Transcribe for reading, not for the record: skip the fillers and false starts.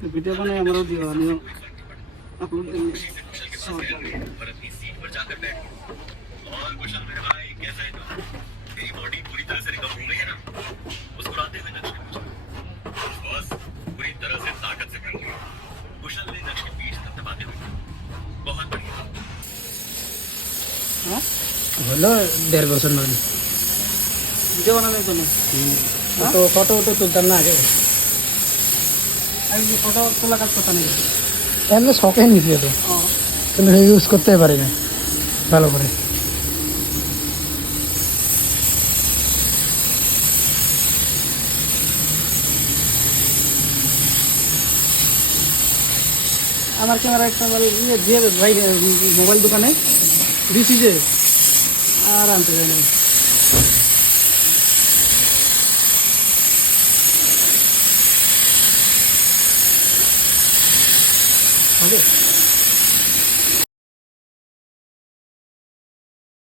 तो वीडियो बनाए हमारा दियो आनियो अपलोड देंगे। और अपनी सीट पर जाकर बैठ और कुशल मेरे भाई कैसा है तू? तेरी बॉडी पूरी तरह से रिकवर हो गई है ना? मुस्कुराते हुए नक्श ने पूछा। बस पूरी तरह से ताकत से भर गई। कुशल ने नक्श की पीठ थपथपाते हुए बहुत बढ़िया। हाँ হলো 1.5 বছর মানে वीडियो बनाने को नहीं ফটো ফটো তো তুলতাম না আগে अभी फोटो तो लगा पता नहीं এমনি শখে নিয়েছি তো हाँ কিন্তু ইউজ করতে পারি না ভালো করে আমার ক্যামেরা একটা ইয়ে দিয়ে ভাই মোবাইল দোকানে দিছি যে আর আনতে যাই না হবে